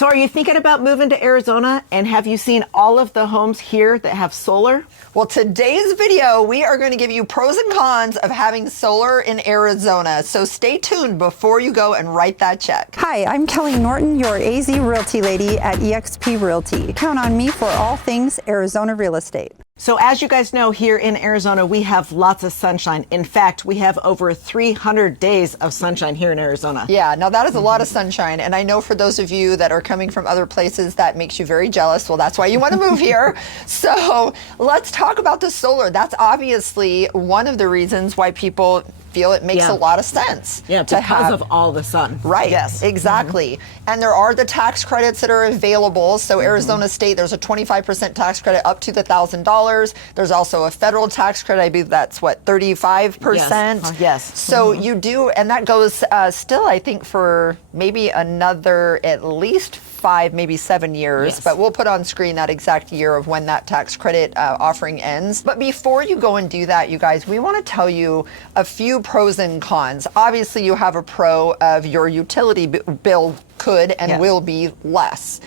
So are you thinking about moving to Arizona, and have you seen all of the homes here that have solar? Well, today's video, we are going to give you pros and cons of having solar in Arizona. So stay tuned before you go and write that check. Hi, I'm Kelly Norton, your AZ Realty lady at eXp Realty. Count on me for all things Arizona real estate. So as you guys know, here in Arizona, we have lots of sunshine. In fact, we have over 300 days of sunshine here in Arizona. Yeah, now that is a lot of sunshine. And I know for those of you that are coming from other places, that makes you very jealous. Well, that's why you want to move here. So let's talk about the solar. That's obviously one of the reasons why people feel it makes a lot of sense. Yeah, because of all the sun. Right, yes. Exactly. And there are the tax credits that are available. So Arizona State, there's a 25% tax credit up to the $1,000. There's also a federal tax credit. I believe that's what, 35%? Yes. So you do, and that goes still, I think, for maybe another at least 5, maybe 7 years, but we'll put on screen that exact year of when that tax credit offering ends. But before you go and do that, you guys, we want to tell you a few pros and cons. Obviously, you have a pro of your utility bill could and will be less.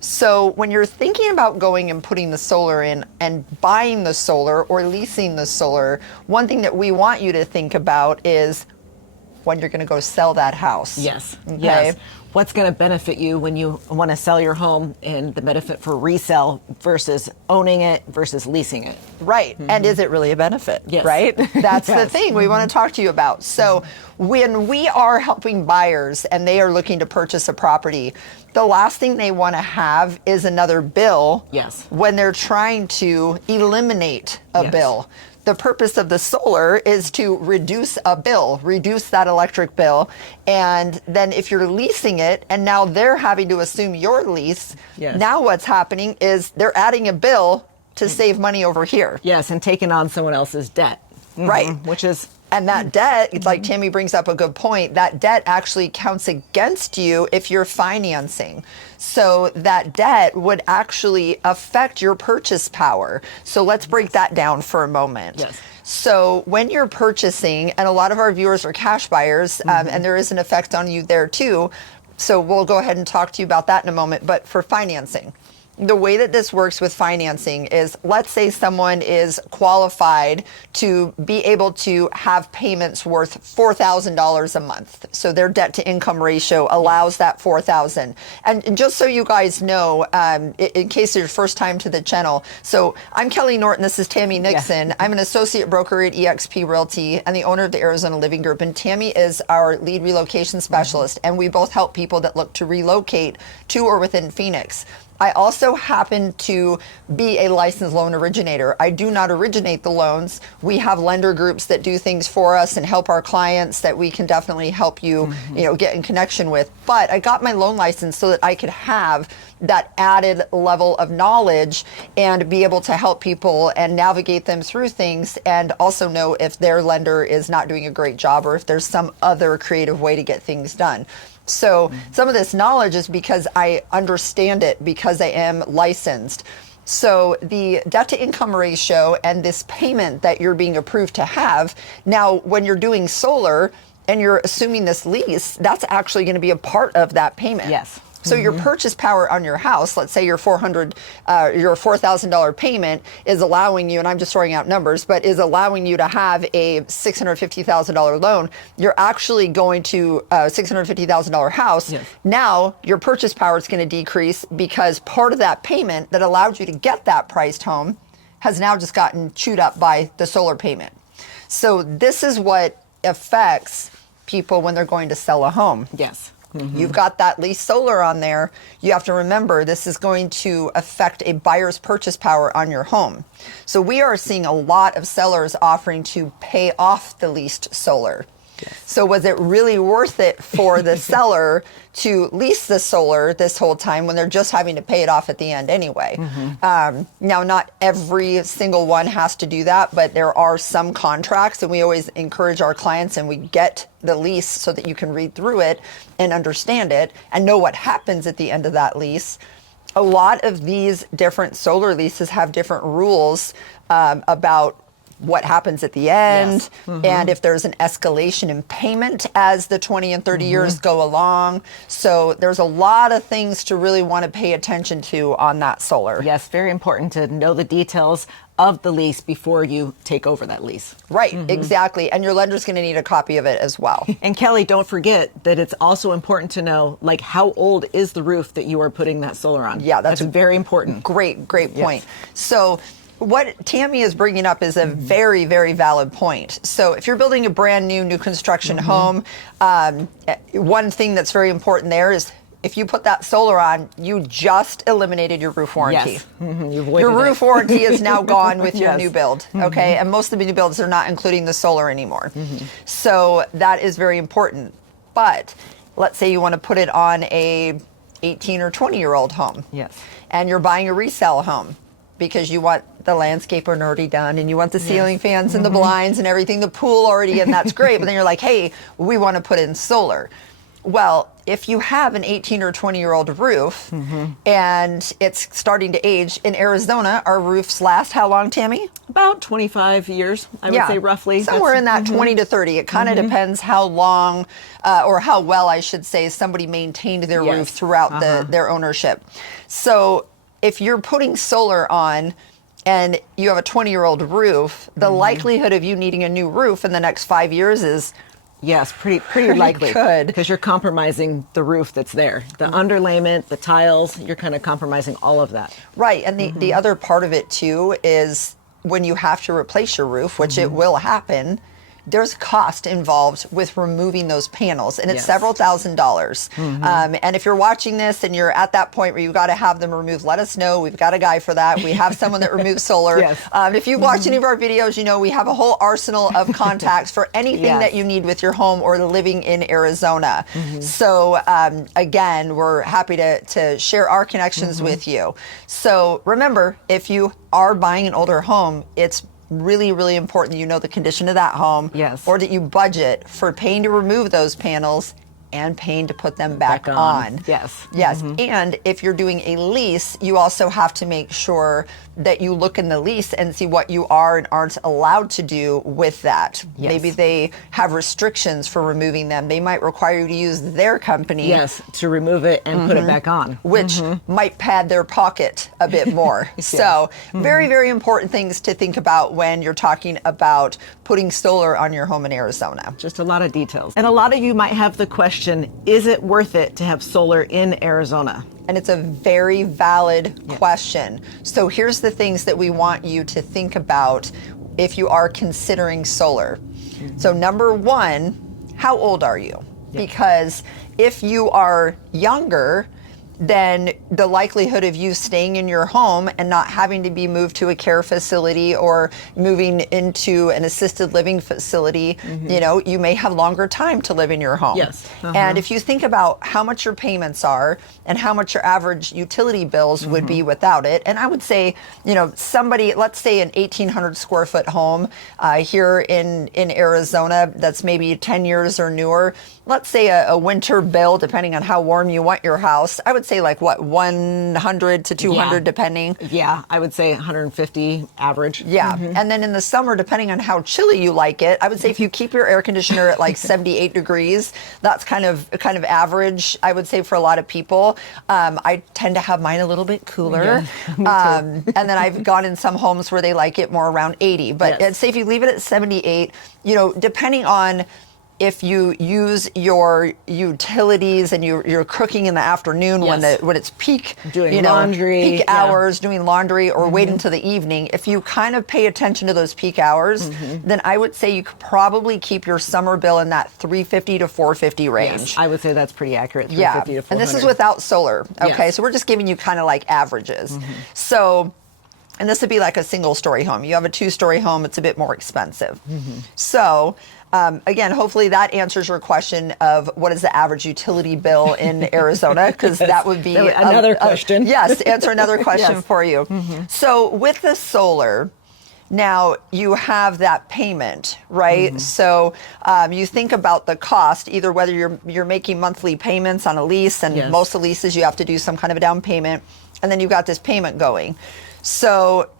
So when you're thinking about going and putting the solar in and buying the solar or leasing the solar, one thing that we want you to think about is when you're going to go sell that house. Yes. Okay? Yes. What's going to benefit you when you want to sell your home, and the benefit for resale versus owning it versus leasing it. Right. And is it really a benefit? Yes. Right? That's the thing we want to talk to you about. So when we are helping buyers and they are looking to purchase a property, the last thing they want to have is another bill when they're trying to eliminate a bill. The purpose of the solar is to reduce a bill, reduce that electric bill. And then if you're leasing it and now they're having to assume your lease, now what's happening is they're adding a bill to save money over here. Yes, and taking on someone else's debt. Right. Which is... And that debt, it's like Tammy brings up a good point, that debt actually counts against you if you're financing. So that debt would actually affect your purchase power. So let's break that down for a moment. Yes. So when you're purchasing, and a lot of our viewers are cash buyers, and there is an effect on you there too. So we'll go ahead and talk to you about that in a moment. But for financing, the way that this works with financing is, let's say someone is qualified to be able to have payments worth $4,000 a month. So their debt to income ratio allows that $4,000. And just so you guys know, in case it's your first time to the channel, so I'm Kelly Norton, this is Tammy Nixon. I'm an associate broker at eXp Realty and the owner of the Arizona Living Group. And Tammy is our lead relocation specialist. And we both help people that look to relocate to or within Phoenix. I also happen to be a licensed loan originator. I do not originate the loans. We have lender groups that do things for us and help our clients that we can definitely help you, get in connection with. But I got my loan license so that I could have that added level of knowledge and be able to help people and navigate them through things, and also know if their lender is not doing a great job or if there's some other creative way to get things done. So some of this knowledge is because I understand it, because I am licensed. So the debt to income ratio and this payment that you're being approved to have, now when you're doing solar and you're assuming this lease, that's actually going to be a part of that payment. Yes. So your purchase power on your house, let's say your $4,000 payment is allowing you, and I'm just throwing out numbers, but is allowing you to have a $650,000 loan. You're actually going to a $650,000 house. Yes. Now your purchase power is going to decrease because part of that payment that allowed you to get that priced home has now just gotten chewed up by the solar payment. So this is what affects people when they're going to sell a home. Yes. You've got that lease solar on there. You have to remember this is going to affect a buyer's purchase power on your home. So we are seeing a lot of sellers offering to pay off the leased solar. Yes. So was it really worth it for the seller to lease the solar this whole time when they're just having to pay it off at the end anyway? Now, not every single one has to do that, but there are some contracts, and we always encourage our clients, and we get the lease so that you can read through it and understand it and know what happens at the end of that lease. A lot of these different solar leases have different rules about what happens at the end, Yes. and if there's an escalation in payment as the 20 and 30 years go along. So there's a lot of things to really want to pay attention to on that solar. Yes, very important to know the details of the lease before you take over that lease. Right, exactly. And your lender's going to need a copy of it as well. And Kelly, don't forget that it's also important to know, like, how old is the roof that you are putting that solar on? Yeah, that's very important. Great point. So what Tammy is bringing up is a very, very valid point. So if you're building a brand new construction home, one thing that's very important there is if you put that solar on, you just eliminated your roof warranty. Yes. You avoided Your roof it. warranty is now gone with your Yes. new build, okay? And most of the new builds are not including the solar anymore. So that is very important. But let's say you want to put it on a 18 or 20-year-old home. Yes. And you're buying a resale home because you want the landscaper already done and you want the ceiling fans and the blinds and everything, the pool already, and that's great. But then you're like, hey, we want to put in solar. Well, if you have an 18 or 20-year-old roof and it's starting to age, in Arizona, our roofs last how long, Tammy? About 25 years, I would say, roughly. Somewhere in that 20 to 30. It kind of depends how long or how well, I should say, somebody maintained their Yes. roof throughout their ownership. So if you're putting solar on and you have a 20-year-old roof, the likelihood of you needing a new roof in the next 5 years is Yes, pretty likely. good. Because you're compromising the roof that's there. The underlayment, the tiles, you're kind of compromising all of that. right. And the other part of it, too, is when you have to replace your roof, which it will happen, there's cost involved with removing those panels, and it's Yes. several $1,000s. And if you're watching this and you're at that point where you've got to have them removed, let us know. We've got a guy for that. We have someone that removes solar. Yes. If you watch any of our videos, you know we have a whole arsenal of contacts for anything Yes. that you need with your home or living in Arizona. So again, we're happy to share our connections with you. So remember, if you are buying an older home, it's really, really important that you know the condition of that home. Yes. Or that you budget for paying to remove those panels and paying to put them back on. Yes. Yes. And if you're doing a lease, you also have to make sure that you look in the lease and see what you are and aren't allowed to do with that. Yes. Maybe they have restrictions for removing them. They might require you to use their company. Yes, to remove it and put it back on. Which might pad their pocket a bit more. So very, very important things to think about when you're talking about putting solar on your home in Arizona. Just a lot of details. And a lot of you might have the question, is it worth it to have solar in Arizona? And it's a very valid question. So here's the things that we want you to think about if you are considering solar. So number one, how old are you? Because if you are younger, then the likelihood of you staying in your home and not having to be moved to a care facility or moving into an assisted living facility, you know, you may have longer time to live in your home. Yes. And if you think about how much your payments are and how much your average utility bills would be without it, and I would say, you know, somebody, let's say an 1,800 square foot home here in Arizona that's maybe 10 years or newer, let's say a winter bill, depending on how warm you want your house, I would say like what, 100 to 200 depending. Yeah, I would say 150 average. Yeah. And then in the summer, depending on how chilly you like it, I would say if you keep your air conditioner at like 78 degrees, that's kind of average, I would say, for a lot of people. I tend to have mine a little bit cooler. And then I've gone in some homes where they like it more around 80. But I'd say if you leave it at 78, you know, depending on if you use your utilities and you're cooking in the afternoon when it's peak, Doing laundry, peak hours, doing laundry, or wait until the evening, if you kind of pay attention to those peak hours, then I would say you could probably keep your summer bill in that $350 to $450 range. Yes, I would say that's pretty accurate. Yeah, $350 to $400. and this is without solar. Okay, Yes. so we're just giving you kind of like averages. So, and this would be like a single story home. You have a 2-story home, it's a bit more expensive. So, again, hopefully that answers your question of what is the average utility bill in Arizona, because that would be another question. Yes, answer another question Yes. for you. So with the solar, now you have that payment, right? So you think about the cost, either whether you're making monthly payments on a lease, and most of the leases you have to do some kind of a down payment, and then you've got this payment going. So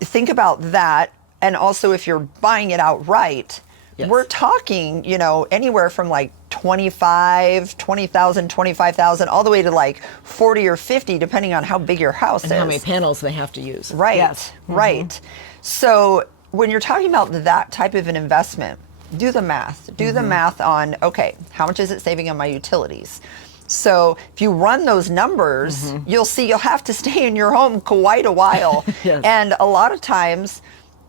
think about that. and also if you're buying it outright, Yes. we're talking, you know, anywhere from like 20,000, 25,000, all the way to like 40 or 50, depending on how big your house And is. how many panels they have to use. Right, Yes. right. So when you're talking about that type of an investment, do the math. Do the math on, okay, how much is it saving on my utilities? So if you run those numbers, you'll see you'll have to stay in your home quite a while. Yes. And a lot of times,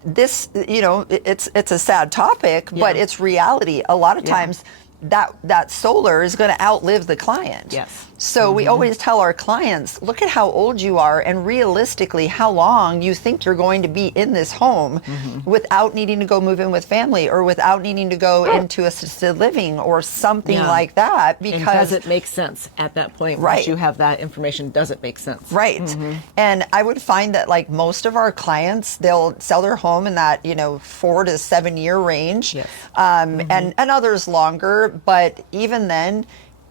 this, you know, it's a sad topic, but Yeah. it's reality. A lot of Yeah. times that solar is going to outlive the client. Yes. So we always tell our clients, look at how old you are and realistically how long you think you're going to be in this home without needing to go move in with family or without needing to go into assisted living or something Yeah. like that. And Because does it make sense at that point? Right. Once you have that information, does it make sense? Right. And I would find that like most of our clients, they'll sell their home in that, you know, 4 to 7 year range. Yes. And others longer. But even then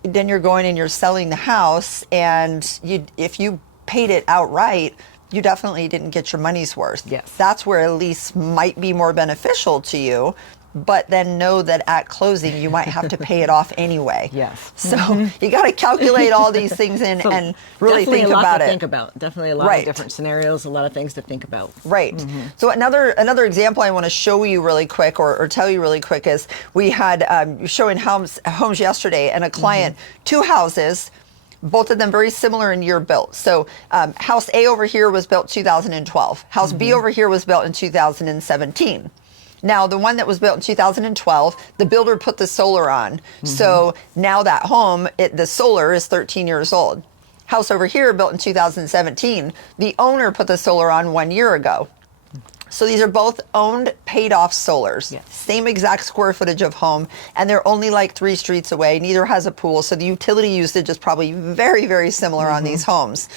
you're going and you're selling the house, and if you paid it outright, you definitely didn't get your money's worth. Yes. That's where a lease might be more beneficial to you. But then know that at closing, you might have to pay it off anyway. Yes. So you got to calculate all these things in So and really definitely think a lot about to it. think about. Definitely a lot Right. of different scenarios, a lot of things to think about. Right. So another example I want to show you really quick or tell you really quick is we had showing homes yesterday, and a client, 2 houses, both of them very similar in year built. So house A over here was built 2012. House B over here was built in 2017. Now, the one that was built in 2012, the builder put the solar on. So now that home, the solar is 13 years old. House over here built in 2017, the owner put the solar on 1 year ago. So these are both owned, paid off solars. Yes. Same exact square footage of home, and they're only like 3 streets away. Neither has a pool, so the utility usage is probably very, very similar on these homes.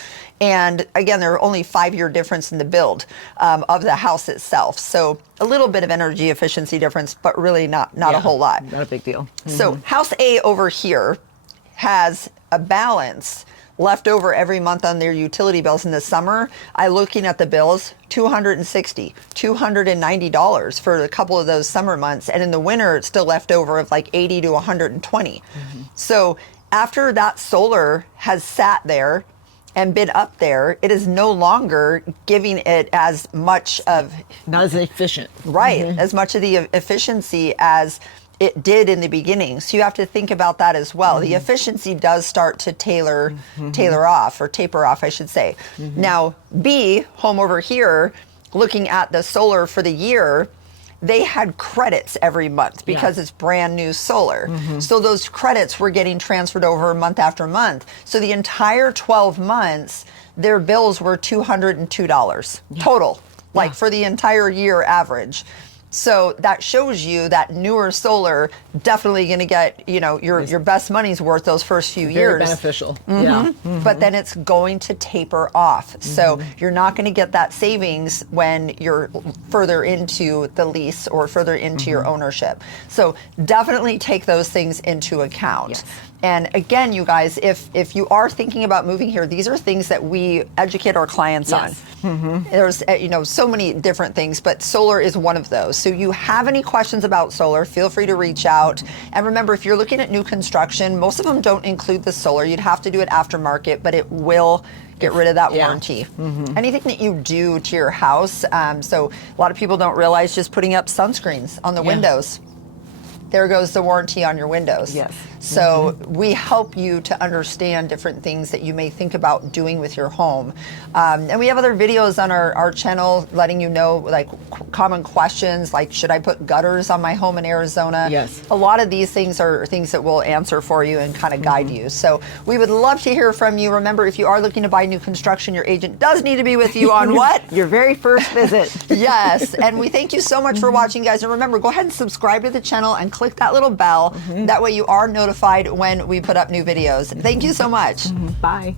And again, there are only 5-year difference in the build of the house itself. So a little bit of energy efficiency difference, but really not a whole lot. Not a big deal. So house A over here has a balance left over every month on their utility bills. In the summer, looking at the bills, $260, $290 for a couple of those summer months. And in the winter, it's still left over of like 80 to 120. So after that solar has sat there and been up there, it is no longer giving it as much of, Not as efficient. right, as much of the efficiency as it did in the beginning. So you have to think about that as well. The efficiency does start to taper off, I should say. Now, B, home over here, looking at the solar for the year, they had credits every month because it's brand new solar. So those credits were getting transferred over month after month. So the entire 12 months, their bills were $202 total, like for the entire year average. So that shows you that newer solar definitely going to get, you know, your best money's worth those first few Very years. beneficial. Yeah. But then it's going to taper off. So you're not going to get that savings when you're further into the lease or further into your ownership. So definitely take those things into account. Yes. And again, you guys, if you are thinking about moving here, these are things that we educate our clients on. There's so many different things, but solar is one of those. So you have any questions about solar, feel free to reach out. And remember, if you're looking at new construction, most of them don't include the solar. You'd have to do it aftermarket, but it will get rid of that warranty. Anything that you do to your house, so a lot of people don't realize just putting up sunscreens on the windows. There goes the warranty on your windows. Yes. So we help you to understand different things that you may think about doing with your home. And we have other videos on our channel letting you know like common questions, like should I put gutters on my home in Arizona? Yes. A lot of these things are things that we'll answer for you and kind of guide you. So we would love to hear from you. Remember, if you are looking to buy new construction, your agent does need to be with you on what? Your very first visit. Yes, and we thank you so much for watching, guys. And remember, go ahead and subscribe to the channel and click that little bell. That way you are notified when we put up new videos. Thank you so much. Bye.